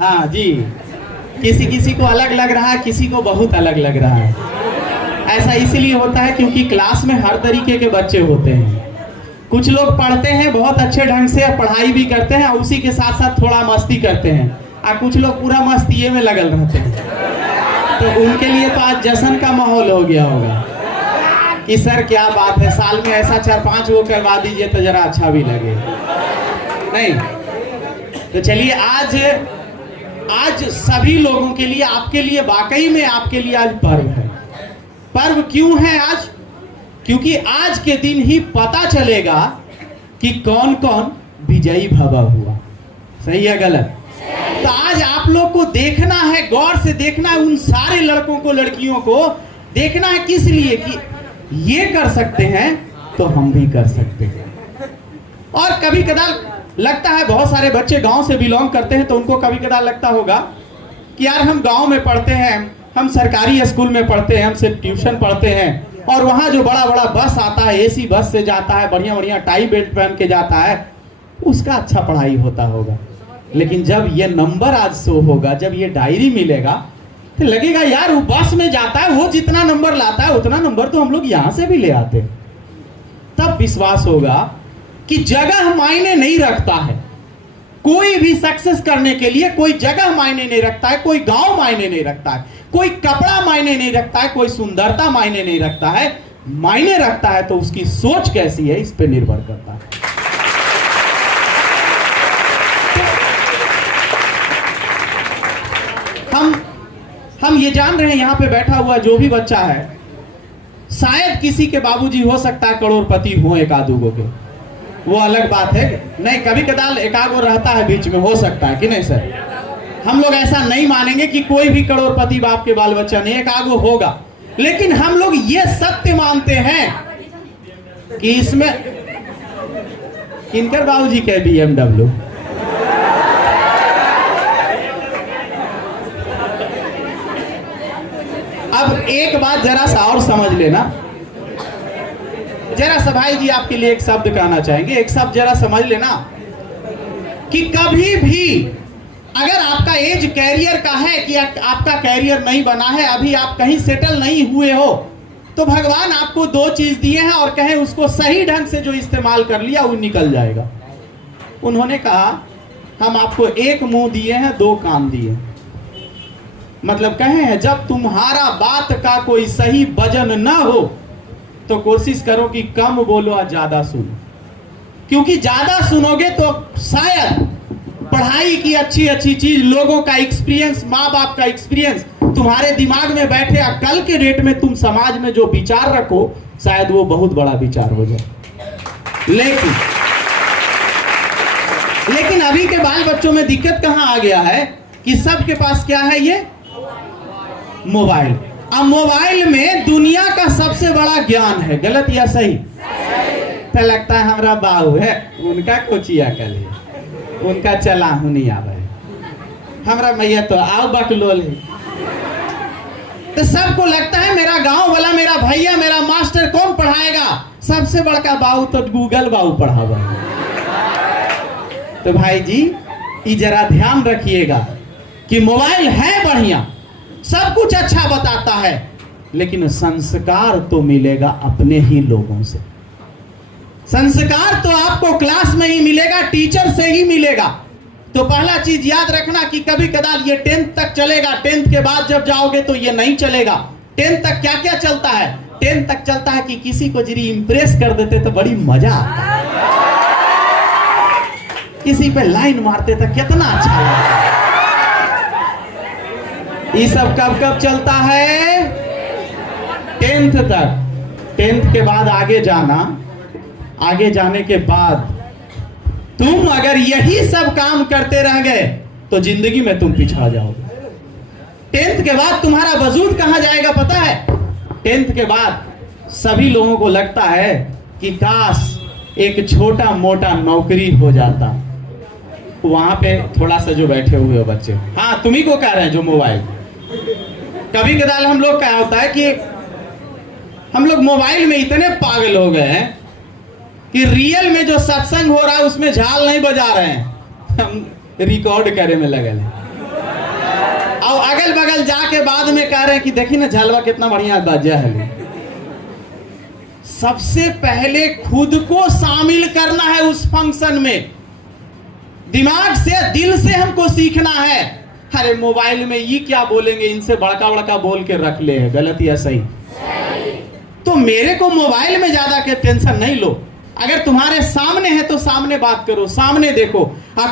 हाँ जी, किसी किसी को अलग लग रहा है, किसी को बहुत अलग लग रहा है। ऐसा इसलिए होता है क्योंकि क्लास में हर तरीके के बच्चे होते हैं। कुछ लोग पढ़ते हैं बहुत अच्छे ढंग से, पढ़ाई भी करते हैं, उसी के साथ साथ थोड़ा मस्ती करते हैं, और कुछ लोग पूरा मस्तिये में लगल रहते हैं। तो उनके लिए तो आज जश्न का माहौल हो गया होगा कि सर क्या बात है, साल में ऐसा 4-5 वो करवा दीजिए तो जरा अच्छा भी लगे। नहीं तो चलिए, आज सभी लोगों के लिए, आपके लिए, वाकई में आपके लिए आज पर्व है। पर्व क्यों है आज? क्योंकि आज के दिन ही पता चलेगा कि कौन कौन विजयी भवा हुआ। सही है गलत? तो आज आप लोग को देखना है, गौर से देखना है, उन सारे लड़कों को, लड़कियों को देखना है। किस लिए? कि ये कर सकते हैं तो हम भी कर सकते हैं। और कभी कदार लगता है, बहुत सारे बच्चे गांव से बिलोंग करते हैं, तो उनको कभी कदार लगता होगा कि यार हम गांव में पढ़ते हैं, हम सरकारी स्कूल में पढ़ते हैं, हम सिर्फ ट्यूशन पढ़ते हैं, और वहां जो बड़ा बड़ा बस आता है, एसी बस से जाता है, बढ़िया बढ़िया टाई बेल्ट पहन के जाता है, उसका अच्छा पढ़ाई होता होगा। लेकिन जब ये नंबर आज शो होगा, जब ये डायरी मिलेगा, तो लगेगा यार वो बस में जाता है, वो जितना नंबर लाता है उतना नंबर तो हम लोग यहां से भी ले आते। तब विश्वास होगा कि जगह मायने नहीं रखता है। कोई भी सक्सेस करने के लिए कोई जगह मायने नहीं रखता है, कोई गांव मायने नहीं रखता है, कोई कपड़ा मायने नहीं रखता है, कोई सुंदरता मायने नहीं रखता है। मायने रखता है तो उसकी सोच कैसी है, इस पे निर्भर करता है। हम ये जान रहे हैं, यहां पे बैठा हुआ जो भी बच्चा है, शायद किसी के बाबूजी हो सकता है करोड़पति हो, एक आधुगो के, वो अलग बात है। नहीं, कभी कदार एकागो रहता है बीच में, हो सकता है कि नहीं सर? हम लोग ऐसा नहीं मानेंगे कि कोई भी करोड़पति बाप के बाल बच्चा नहीं, एकागो होगा। लेकिन हम लोग ये सत्य मानते हैं कि इसमें किनकर बाबूजी के BMW। अब एक बात जरा सा और समझ लेना, जरा सा भाई जी आपके लिए एक शब्द कहना चाहेंगे, एक शब्द जरा समझ लेना कि कभी भी अगर आपका एज कैरियर का है, कि आपका कैरियर नहीं बना है, अभी आप कहीं सेटल नहीं हुए हो, तो भगवान आपको 2 चीज दिए हैं और कहें उसको सही ढंग से जो इस्तेमाल कर लिया वो निकल जाएगा। उन्होंने कहा हम आपको 1 मुंह दिए हैं, 2 कान दिए। मतलब कहे हैं, जब तुम्हारा बात का कोई सही वजन ना हो तो कोशिश करो कि कम बोलो और ज्यादा सुनो, क्योंकि ज्यादा सुनोगे तो शायद पढ़ाई की अच्छी अच्छी चीज, लोगों का एक्सपीरियंस, माँ बाप का एक्सपीरियंस तुम्हारे दिमाग में बैठे, और कल के डेट में तुम समाज में जो विचार रखो, शायद वो बहुत बड़ा विचार हो जाए। लेकिन अभी के बाल बच्चों में दिक्कत कहां आ गया है कि सबके पास क्या है, ये मोबाइल। अब मोबाइल में दुनिया का सबसे बड़ा ज्ञान है। गलत या सही? तो लगता है हमारा बाबू है, उनका कोचिया कल है, उनका चला हूं नहीं आवे, हमारा मैया तो आओ बकलोल है। तो सबको लगता है मेरा गांव वाला, मेरा भैया, मेरा मास्टर कौन पढ़ाएगा? सबसे बड़का बाबू तो गूगल बाबू पढ़ावा। तो भाई जी ये जरा ध्यान रखिएगा कि मोबाइल है बढ़िया, सब कुछ अच्छा बताता है, लेकिन संस्कार तो मिलेगा अपने ही लोगों से। संस्कार तो आपको क्लास में ही मिलेगा, टीचर से ही मिलेगा। तो पहला चीज याद रखना कि कभी कदार ये 10th तक चलेगा, 10th के बाद जब जाओगे तो ये नहीं चलेगा। 10th तक क्या क्या चलता है? 10th तक चलता है कि किसी को जरी इंप्रेस कर देते तो बड़ी मजा आता है, किसी पे लाइन मारते तो कितना अच्छा लगता है। ये सब कब कब चलता है? 10th तक। 10th के बाद आगे जाना, आगे जाने के बाद तुम अगर यही सब काम करते रह गए तो जिंदगी में तुम पिछड़ा जाओगे। 10th के बाद तुम्हारा वजूद कहां जाएगा पता है? 10th के बाद सभी लोगों को लगता है कि काश एक छोटा मोटा नौकरी हो जाता। वहां पे थोड़ा सा जो बैठे हुए हो बच्चे, हाँ तुम्ही को कह रहे हैं जो मोबाइल, कभी कदार हम लोग क्या होता है कि हम लोग मोबाइल में इतने पागल हो गए हैं कि रियल में जो सत्संग हो रहा है उसमें झाल नहीं बजा रहे हैं, हम रिकॉर्ड करे में लगे हैं। अगल बगल जाके बाद में कह रहे हैं कि देखिए ना झलवा कितना बढ़िया बाजा है। सबसे पहले खुद को शामिल करना है उस फंक्शन में। दिमाग से, दिल से हमको सीखना है। अरे मोबाइल में ये क्या बोलेंगे, इनसे बड़का बड़का बोल के रख ले, है गलत या सही? तो मेरे को मोबाइल में ज्यादा के टेंशन नहीं लो। अगर तुम्हारे सामने है तो सामने बात करो, सामने देखो।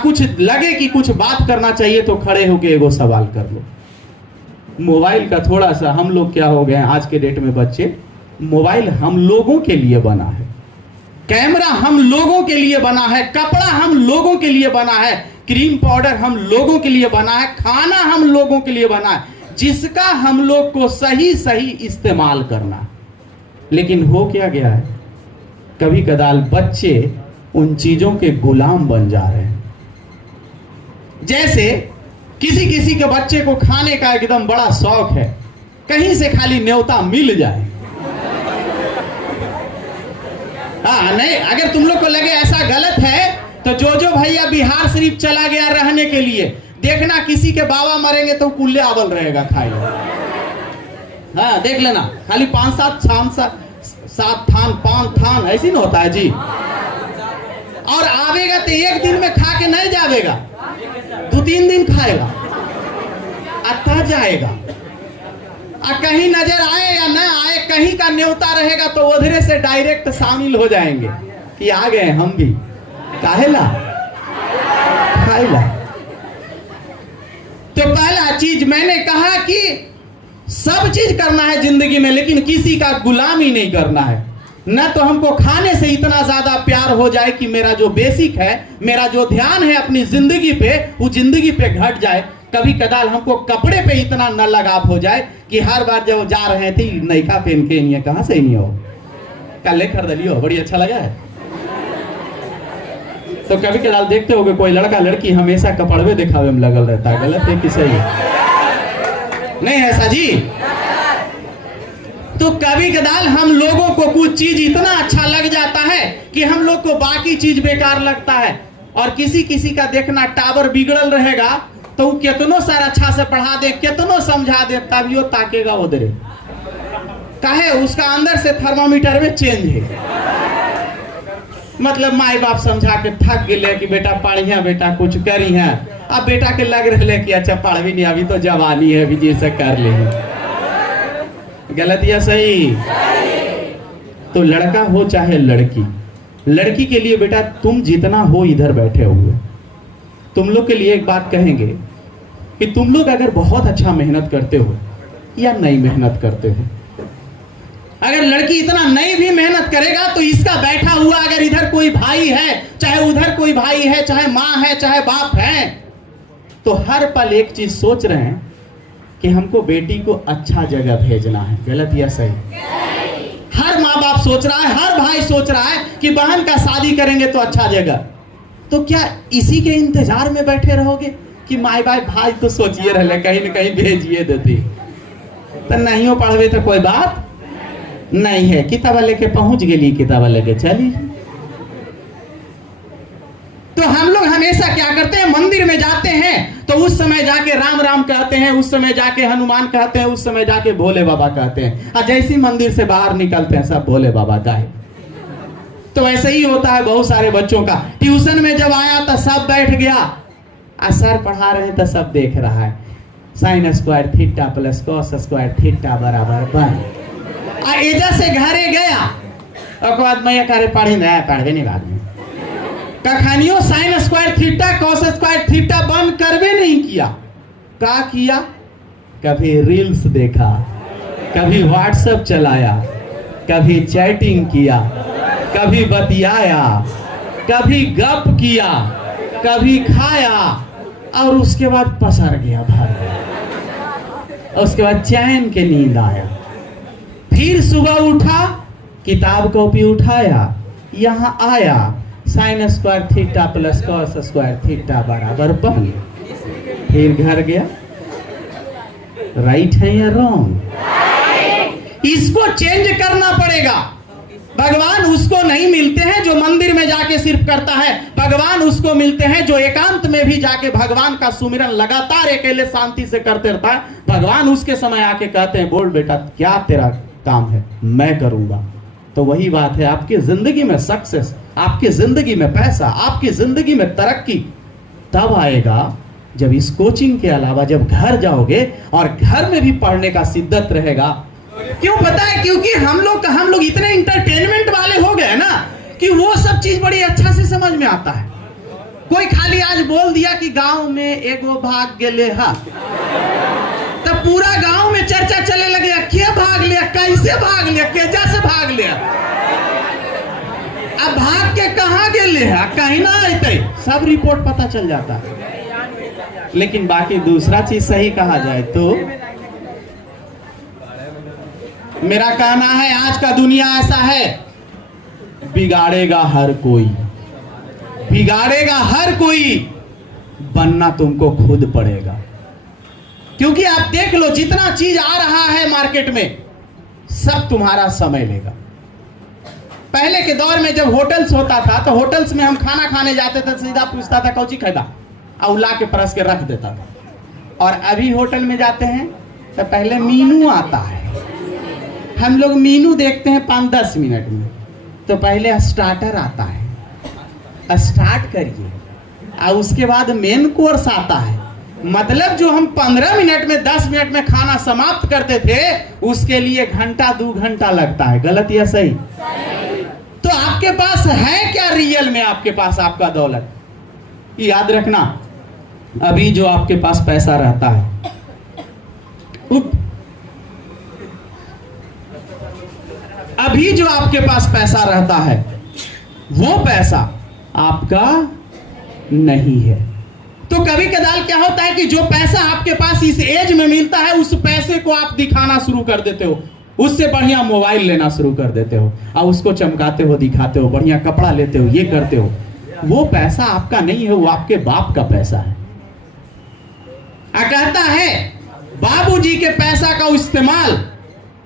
कुछ लगे कि कुछ बात करना चाहिए तो खड़े होके एगो सवाल कर लो। मोबाइल का थोड़ा सा हम लोग क्या हो गए हैं आज के डेट में बच्चे, मोबाइल हम लोगों के लिए बना है, कैमरा हम लोगों के लिए बना है, कपड़ा हम लोगों के लिए बना है, क्रीम पाउडर हम लोगों के लिए बना है, खाना हम लोगों के लिए बना है, जिसका हम लोग को सही सही इस्तेमाल करना है। लेकिन हो क्या गया है, कभी कदाल बच्चे उन चीजों के गुलाम बन जा रहे हैं। जैसे किसी किसी के बच्चे को खाने का एकदम बड़ा शौक है, कहीं से खाली न्योता मिल जाए। नहीं, अगर तुम लोग को लगे ऐसा गलत है तो जो भैया बिहार शरीफ चला गया रहने के लिए, देखना किसी के बाबा मरेंगे तो कुल्ले आवल रहेगा खाए। हाँ देख लेना, खाली 5-7 शाम 7 थान 5 थान ऐसी ना होता है जी। और आवेगा तो एक दिन में खा के नहीं जावेगा, 2-3 दिन खाएगा, आता जाएगा। कहीं नजर आए या ना आए, कहीं का न्योता रहेगा तो उधरे से डायरेक्ट शामिल हो जाएंगे कि आ गए हम भी, काहेला खाएला। तो पहला चीज मैंने कहा कि सब चीज करना है जिंदगी में, लेकिन किसी का गुलामी नहीं करना है। न तो हमको खाने से इतना ज्यादा प्यार हो जाए कि मेरा जो बेसिक है, मेरा जो ध्यान है अपनी जिंदगी पे, वो जिंदगी पे घट जाए। कभी कदाल हमको कपड़े पे इतना न लगाव हो जाए कि हर बार जब जा रहे थे नईका पहन के नहीं, कहां से नहीं हो, कल खरीद लियो, बड़ी अच्छा लगा है। तो कभी कदाल देखते होगे कोई लड़का लड़की हमेशा कपड़वे दिखावे में लगल रहता है, गलत है कि सही है? नहीं है ऐसा जी? तो कभी कदाल हम लोगों को कुछ चीज इतना अच्छा लग जाता है कि हम लोग को बाकी चीज बेकार लगता है। और किसी किसी का देखना टावर बिगड़ल रहेगा तो वो कितनो सारा अच्छा से पढ़ा दे, कितनो समझा दे, तभी वो ताकेगा उधर। काहे? उसका अंदर से थर्मामीटर में चेंज है। मतलब माई बाप समझा के थक गए कि बेटा पढ़िया, बेटा कुछ करी है। अब बेटा के लग रहे कि अच्छा पढ़ भी नहीं, अभी तो जवानी है, अभी जैसे कर ले। गलत या सही? तो लड़का हो चाहे लड़की, लड़की के लिए बेटा तुम जितना हो इधर बैठे हुए, तुम लोग के लिए एक बात कहेंगे कि तुम लोग अगर बहुत अच्छा मेहनत करते हो या नहीं मेहनत करते हो, अगर लड़की इतना नहीं भी मेहनत करेगा तो इसका बैठा हुआ अगर इधर कोई भाई है, चाहे उधर कोई भाई है, चाहे माँ है, चाहे बाप है, तो हर पल एक चीज सोच रहे हैं कि हमको बेटी को अच्छा जगह भेजना है। गलत या सही? हर माँ बाप सोच रहा है, हर भाई सोच रहा है कि बहन का शादी करेंगे तो अच्छा जगह। तो क्या इसी के इंतजार में बैठे रहोगे कि माई बाप भाई तो सोचिए रहे कहीं न कहीं भेजिए देती, तो नहीं हो पढ़वे तो कोई बात नहीं है, किताब लेके पहुंच गई, किताब लेके चली। तो हम लोग हमेशा क्या करते हैं, मंदिर में जाते हैं तो उस समय जाके राम राम कहते हैं, उस समय जाके हनुमान कहते हैं, उस समय जाके भोले बाबा कहते हैं, और जैसे मंदिर से बाहर निकलते हैं सब भोले बाबा गाए। तो ऐसे ही होता है बहुत सारे बच्चों का। ट्यूशन में जब आया तो सब बैठ गया, और सर पढ़ा रहे हैं तो सब देख रहा है, sine square theta plus cos square theta बराबर 1। एजा से घरे गया, और बाद मैं करे पढ़े नहीं बाद में कहानियों sine square theta cos square theta बंद करवे नहीं किया। क्या किया? कभी रील्स देखा, कभी व्हाट्सएप चलाया, कभी चैटिंग किया, कभी बतियाया, कभी गप किया, कभी खाया, और उसके बाद पसर गया भर। उसके बाद चैन के नींद आया। फिर सुबह उठा, किताब कॉपी उठाया, यहाँ आया, sine square theta plus cos square theta बराबर 1। फिर घर गया, राइट है या रॉन्ग? इसको चेंज करना पड़ेगा। भगवान उसको नहीं मिलते हैं जो मंदिर में जाके सिर्फ करता है, भगवान उसको मिलते हैं जो एकांत में भी जाके भगवान का सुमिरन लगातार अकेले शांति से करते रहता है। भगवान उसके समय आके कहते हैं बोल बेटा क्या तेरा काम है, मैं करूंगा। तो वही बात है, आपकी जिंदगी में सक्सेस, आपकी जिंदगी में पैसा, आपकी जिंदगी में तरक्की तब आएगा जब इस कोचिंग के अलावा जब घर जाओगे और घर में भी पढ़ने का शिद्दत रहेगा। क्यों पता है? क्योंकि हम लोग इतने इंटरटेनमेंट वाले हो गए ना कि वो सब चीज बड़ी अच्छा से समझ में आता है। कोई खाली आज बोल दिया कि गांव में एक वो भाग गेले हा, तब पूरा गांव में चर्चा चले लगे, क्या भाग लिया, कैसे भाग लिया, केजा से भाग लिया, अब भाग के कहां गेले है, कहीं ना आते, सब रिपोर्ट पता चल जाता है। लेकिन बाकी दूसरा चीज सही कहा जाए तो मेरा कहना है आज का दुनिया ऐसा है, बिगाड़ेगा हर कोई, बिगाड़ेगा हर कोई, बनना तुमको खुद पड़ेगा। क्योंकि आप देख लो जितना चीज आ रहा है मार्केट में सब तुम्हारा समय लेगा। पहले के दौर में जब होटल्स होता था तो होटल्स में हम खाना खाने जाते थे, सीधा पूछता था कौची खाएगा, और ला के परस के रख देता था। और अभी होटल में जाते हैं तो पहले मीनू आता है, हम लोग मीनू देखते हैं 5-10 मिनट में, तो पहले स्टार्टर आता है, स्टार्ट करिए, और उसके बाद मेन कोर्स आता है। मतलब जो हम 15 मिनट में 10 मिनट में खाना समाप्त करते थे उसके लिए घंटा 2 घंटा लगता है। गलत या सही? तो आपके पास है क्या रियल में? आपके पास आपका दौलत, याद रखना, अभी जो आपके पास पैसा रहता है, अभी जो आपके पास पैसा रहता है वो पैसा आपका नहीं है। तो कभी कदाल क्या होता है कि जो पैसा आपके पास इस एज में मिलता है उस पैसे को आप दिखाना शुरू कर देते हो, उससे बढ़िया मोबाइल लेना शुरू कर देते हो और उसको चमकाते हो, दिखाते हो, बढ़िया कपड़ा लेते हो, ये करते हो। वो पैसा आपका नहीं है, वो आपके बाप का पैसा है। कहता है बाबूजी के पैसा का इस्तेमाल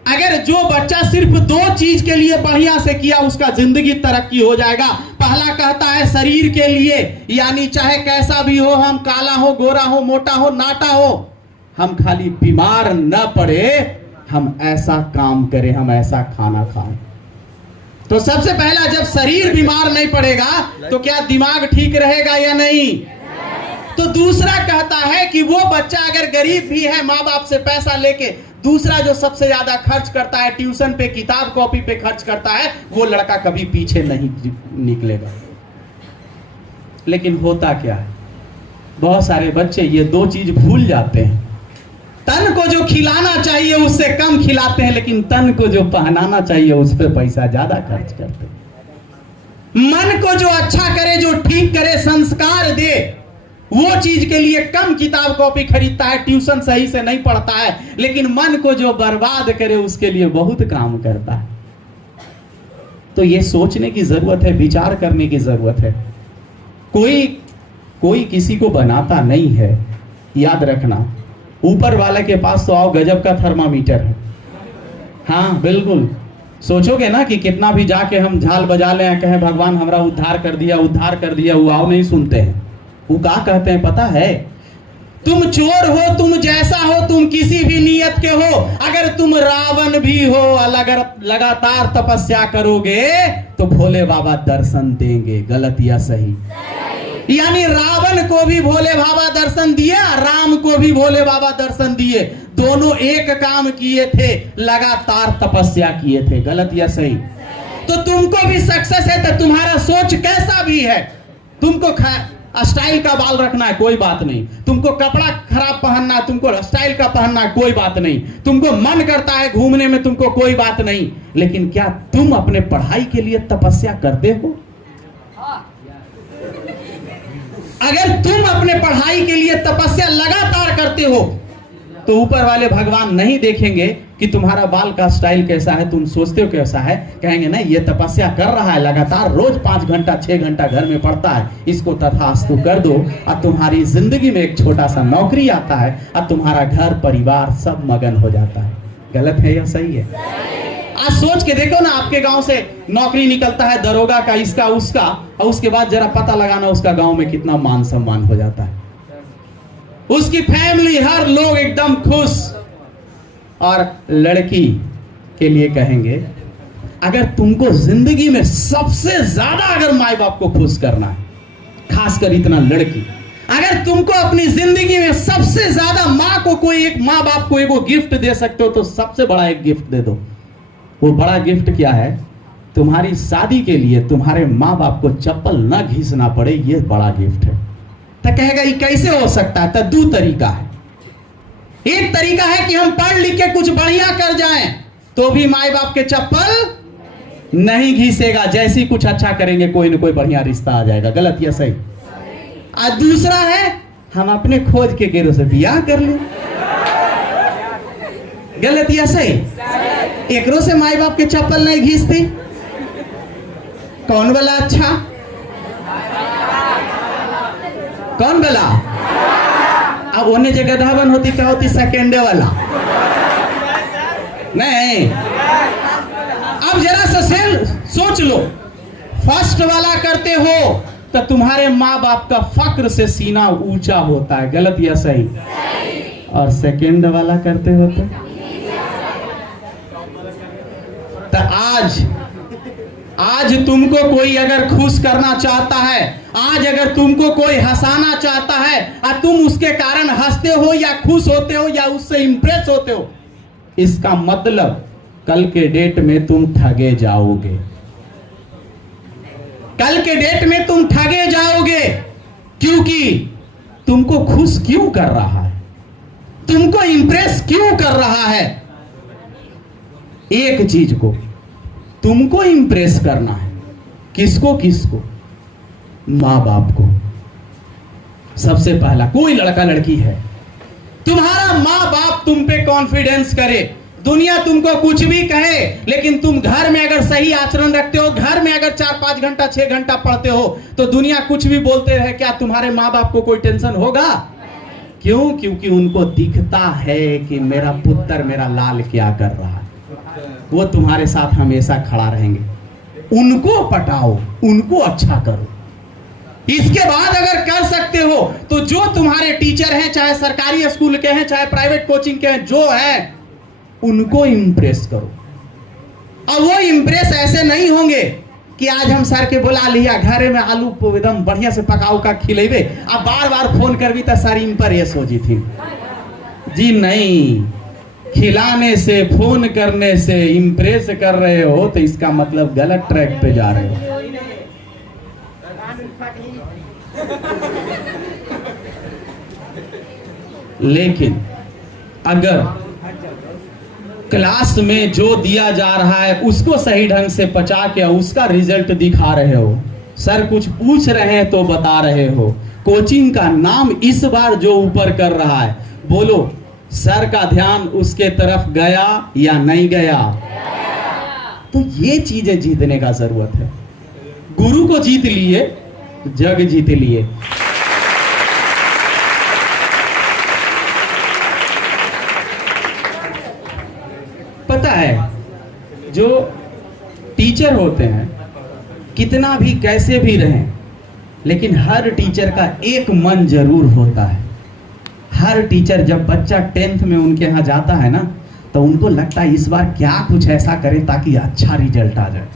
अगर जो बच्चा सिर्फ 2 चीज के लिए बढ़िया से किया उसका जिंदगी तरक्की हो जाएगा। पहला कहता है शरीर के लिए, यानी चाहे कैसा भी हो, हम काला हो, गोरा हो, मोटा हो, नाटा हो, हम खाली बीमार न पड़े, हम ऐसा काम करें, हम ऐसा खाना खाएं। तो सबसे पहला जब शरीर बीमार नहीं पड़ेगा तो क्या दिमाग ठीक रहेगा या नहीं? तो दूसरा कहता है कि वो बच्चा अगर गरीब भी है, माँ बाप से पैसा लेके, दूसरा जो सबसे ज्यादा खर्च करता है ट्यूशन पे, किताब कॉपी पे खर्च करता है, वो लड़का कभी पीछे नहीं निकलेगा। लेकिन होता क्या है, बहुत सारे बच्चे ये 2 चीज भूल जाते हैं। तन को जो खिलाना चाहिए उससे कम खिलाते हैं, लेकिन तन को जो पहनाना चाहिए उस पर पैसा ज्यादा खर्च करते हैं। मन को जो अच्छा करे, जो ठीक करे, संस्कार दे, वो चीज के लिए कम किताब कॉपी खरीदता है, ट्यूशन सही से नहीं पढ़ता है, लेकिन मन को जो बर्बाद करे उसके लिए बहुत काम करता है। तो ये सोचने की जरूरत है, विचार करने की जरूरत है। कोई किसी को बनाता नहीं है, याद रखना। ऊपर वाले के पास तो आओ गजब का थर्मामीटर है। हाँ बिल्कुल, सोचोगे ना कि कितना भी जाके हम झाल बजा लें, कहें भगवान हमारा उद्धार कर दिया, उद्धार कर दिया, वो आओ नहीं सुनते हैं। वो क्या कहते हैं पता है? तुम चोर हो, तुम जैसा हो, तुम किसी भी नियत के हो, अगर तुम रावण भी हो, अगर लगातार तपस्या करोगे तो भोले बाबा दर्शन देंगे। गलत या सही? यानी रावण को भी भोले बाबा दर्शन दिए, राम को भी भोले बाबा दर्शन दिए, दोनों एक काम किए थे, लगातार तपस्या किए थे। गलत या सही? तो तुमको भी सक्सेस है तो तुम्हारा सोच कैसा भी है, तुमको स्टाइल का बाल रखना है कोई बात नहीं, तुमको कपड़ा खराब पहनना है, तुमको स्टाइल का पहनना है कोई बात नहीं, तुमको मन करता है घूमने में, तुमको कोई बात नहीं, लेकिन क्या तुम अपने पढ़ाई के लिए तपस्या करते हो? अगर तुम अपने पढ़ाई के लिए तपस्या लगातार करते हो तो ऊपर वाले भगवान नहीं देखेंगे कि तुम्हारा बाल का स्टाइल कैसा है, तुम सोचते हो कैसा है, कहेंगे नहीं ये तपस्या कर रहा है, लगातार रोज 5 घंटा 6 घंटा घर में पढ़ता है, इसको तथास्तु कर दो। और तुम्हारी जिंदगी में एक छोटा सा नौकरी आता है और तुम्हारा घर परिवार सब मगन हो जाता है। गलत है या सही है? आज सोच के देखो ना, आपके गांव से नौकरी निकलता है दरोगा का, इसका उसका, और उसके बाद जरा पता लगाना उसका गांव में कितना मान सम्मान हो जाता है, उसकी फैमिली, हर लोग एकदम खुश। और लड़की के लिए कहेंगे, अगर तुमको जिंदगी में सबसे ज्यादा अगर माँ बाप को खुश करना है, खासकर इतना लड़की, अगर तुमको अपनी जिंदगी में सबसे ज्यादा माँ को कोई एक माँ बाप को एक गिफ्ट दे सकते हो तो सबसे बड़ा एक गिफ्ट दे दो। वो बड़ा गिफ्ट क्या है? तुम्हारी शादी के लिए तुम्हारे माँ बाप को चप्पल ना घिसना पड़े, ये बड़ा गिफ्ट है। तो कहेगा ये कैसे हो सकता है? तो दो तरीका है। एक तरीका है कि हम पढ़ लिख के कुछ बढ़िया कर जाएं तो भी माँ बाप के चप्पल नहीं घिसेगा, जैसे ही कुछ अच्छा करेंगे कोई ना कोई बढ़िया रिश्ता आ जाएगा। गलत या सही? और दूसरा है हम अपने खोज के गेरों से बियाह कर लें। गलत या सही? एकरों से माँ बाप के चप्पल नहीं घिसती। कौन वाला अच्छा? कौन वाला? अब उन्हें जगह धावन होती क्या होती? सेकेंडे वाला नहीं। अब जरा सा सोच लो, फर्स्ट वाला करते हो तो तुम्हारे माँ बाप का फक्र से सीना ऊंचा होता है। गलत या सही? और सेकेंड वाला करते हो तो आज तुमको कोई अगर खुश करना चाहता है, आज अगर तुमको कोई हंसाना चाहता है और तुम उसके कारण हंसते हो या खुश होते हो या उससे इंप्रेस होते हो, इसका मतलब कल के डेट में तुम ठगे जाओगे। कल के डेट में तुम ठगे जाओगे, क्योंकि तुमको खुश क्यों कर रहा है, तुमको इंप्रेस क्यों कर रहा है? एक चीज को तुमको इंप्रेस करना है। किसको? किसको? माँ बाप को। सबसे पहला, कोई लड़का लड़की है, तुम्हारा माँ बाप तुम पे कॉन्फिडेंस करे, दुनिया तुमको कुछ भी कहे, लेकिन तुम घर में अगर सही आचरण रखते हो, घर में अगर 4-5 घंटा 6 घंटा पढ़ते हो, तो दुनिया कुछ भी बोलते रहे, क्या तुम्हारे माँ बाप को कोई टेंशन होगा? क्यों? क्योंकि उनको दिखता है कि मेरा पुत्र, मेरा लाल क्या कर रहा है। वो तुम्हारे साथ हमेशा खड़ा रहेंगे। उनको पटाओ, उनको अच्छा करो। इसके बाद अगर कर सकते हो तो जो तुम्हारे टीचर हैं, चाहे सरकारी स्कूल के हैं चाहे प्राइवेट कोचिंग के हैं, जो है उनको इंप्रेस करो। और वो इंप्रेस ऐसे नहीं होंगे कि आज हम सर के बुला लिया, घरे में आलू एकदम बढ़िया से पकाओ का खिलेबे, अब बार बार फोन कर भी तो सर इंप्रेस हो जी थी। जी नहीं, खिलाने से, फोन करने से इंप्रेस कर रहे हो तो इसका मतलब गलत ट्रैक पे जा रहे हो। लेकिन अगर क्लास में जो दिया जा रहा है उसको सही ढंग से पचा के उसका रिजल्ट दिखा रहे हो, सर कुछ पूछ रहे हैं तो बता रहे हो, कोचिंग का नाम इस बार जो ऊपर कर रहा है, बोलो सर का ध्यान उसके तरफ गया या नहीं गया? तो ये चीजें जीतने का जरूरत है। गुरु को जीत लिए, जग जीत लिए। पता है, जो टीचर होते हैं कितना भी कैसे भी रहें, लेकिन हर टीचर का एक मन जरूर होता है। हर टीचर जब बच्चा 10th में उनके यहाँ जाता है ना, तो उनको लगता है इस बार क्या कुछ ऐसा करे ताकि अच्छा रिजल्ट आ जाए,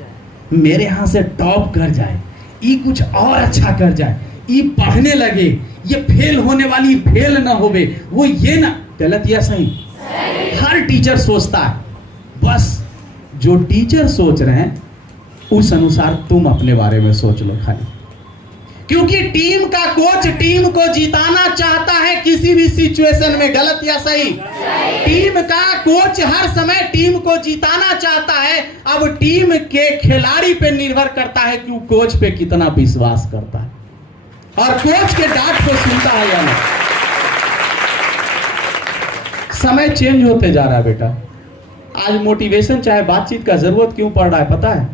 मेरे यहाँ से टॉप कर जाए, ये कुछ और अच्छा कर जाए, ये पढ़ने लगे, ये फेल होने वाली फेल ना होवे, वो ये ना। गलत या सही? हर टीचर सोचता है। बस जो टीचर सोच रहे हैं उस अनुसार तुम अपने बारे में सोच लो खाली, क्योंकि टीम का कोच टीम को जिताना चाहता है किसी भी सिचुएशन में। गलत या सही? टीम का कोच हर समय टीम को जिताना चाहता है। अब टीम के खिलाड़ी पे निर्भर करता है कि वो कोच पे कितना विश्वास करता है और कोच के डांट को सुनता है या नहीं। समय चेंज होते जा रहा है बेटा। आज मोटिवेशन चाहे बातचीत का जरूरत क्यों पड़ रहा है पता है?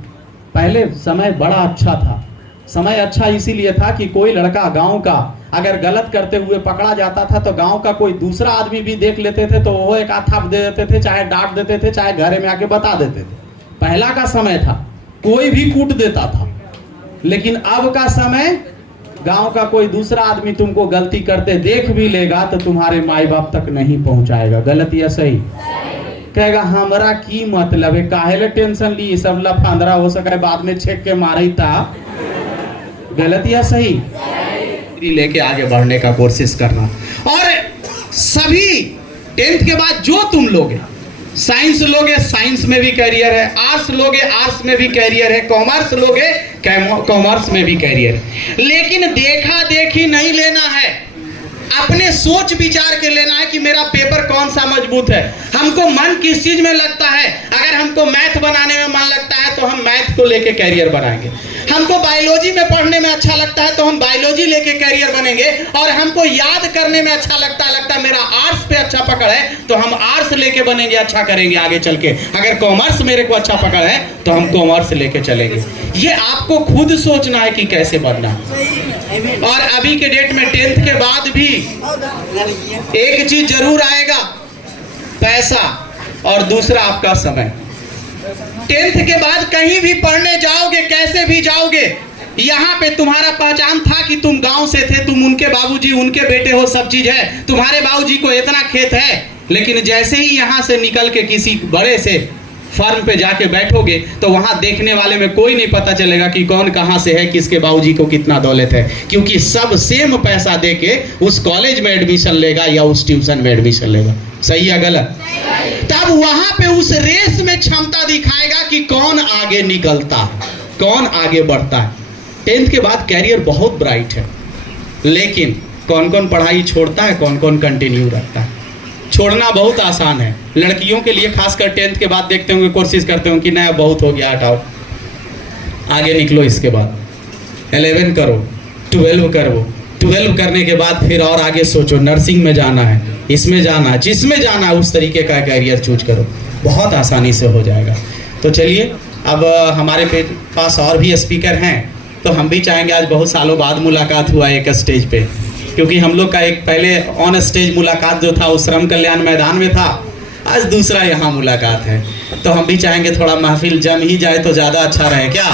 पहले समय बड़ा अच्छा था। समय अच्छा इसीलिए था कि कोई लड़का गांव का अगर गलत करते हुए पकड़ा जाता था तो गांव का कोई दूसरा आदमी भी देख लेते थे तो वो एक आथा दे देते थे, चाहे डांट देते थे, चाहे घर में आके बता देते थे। पहला का समय था कोई भी कूट देता था, लेकिन अब का समय गांव का कोई दूसरा आदमी तुमको गलती करते देख भी लेगा तो तुम्हारे माई बाप तक नहीं पहुंचाएगा। गलत या सही? कहेगा हमरा की मतलब है, काहेले टेंशन ली, सब लफांदरा हो सका बाद में छेक के मारे था। गलत या सही? लेके आगे बढ़ने का कोशिश करना। और सभी 10th के बाद जो तुम लोगे, साइंस लोगे साइंस में भी कैरियर है, आर्ट्स लोगे आर्ट्स में भी कैरियर है, कॉमर्स लोगे कॉमर्स में भी कैरियर है। लेकिन देखा देखी नहीं लेना है, अपने सोच विचार के लेना है कि मेरा पेपर कौन सा मजबूत है, हमको मन किस चीज में लगता है। अगर हमको मैथ बनाने में मन लगता है तो हम मैथ को लेके कैरियर बनाएंगे, हमको बायोलॉजी में पढ़ने में अच्छा लगता है तो हम बायोलॉजी लेके कैरियर बनेंगे, और हमको याद करने में अच्छा लगता है मेरा आर्ट्स पे अच्छा पकड़ है तो हम आर्ट्स लेके बनेंगे, अच्छा करेंगे आगे चल के। अगर कॉमर्स मेरे को अच्छा पकड़ है तो हम कॉमर्स लेके चलेंगे। ये आपको खुद सोचना है कि कैसे बनना। और अभी के डेट में 10th के बाद भी एक चीज जरूर आएगा, पैसा, और दूसरा आपका समय। 10th के बाद कहीं भी पढ़ने जाओगे, कैसे भी जाओगे, यहाँ पे तुम्हारा पहचान था कि तुम गांव से थे, तुम उनके बाबूजी उनके बेटे हो, सब चीज है, तुम्हारे बाबूजी को इतना खेत है। लेकिन जैसे ही यहाँ से निकल के किसी बड़े से फर्म पे जाके बैठोगे तो वहां देखने वाले में कोई नहीं पता चलेगा कि कौन कहां से है, किसके बाबूजी को कितना दौलत है, क्योंकि सब सेम पैसा देके उस कॉलेज में एडमिशन लेगा या उस ट्यूशन में एडमिशन लेगा। सही या गलत? तब वहां पे उस रेस में क्षमता दिखाएगा कि कौन आगे निकलता, कौन आगे बढ़ता है। 10th के बाद कैरियर बहुत ब्राइट है, लेकिन कौन कौन पढ़ाई छोड़ता है, कौन कौन कंटिन्यू रखता है। छोड़ना बहुत आसान है, लड़कियों के लिए खासकर 10th के बाद देखते होंगे, कोशिश करते होंगे कि नया बहुत हो गया, हटाओ, आगे निकलो। इसके बाद 11 करो, 12 करो, 12 करने के बाद फिर और आगे सोचो, नर्सिंग में जाना है, इसमें जाना है, जिसमें जाना है उस तरीके का कैरियर चूज करो, बहुत आसानी से हो जाएगा। तो चलिए, अब हमारे पास और भी स्पीकर हैं, तो हम भी चाहेंगे, आज बहुत सालों बाद मुलाकात हुआ एक स्टेज पे, क्योंकि हम लोग का एक पहले ऑन स्टेज मुलाकात जो था उस श्रम कल्याण मैदान में था, आज दूसरा यहाँ मुलाकात है। तो हम भी चाहेंगे थोड़ा महफिल जम ही जाए तो ज़्यादा अच्छा रहे क्या?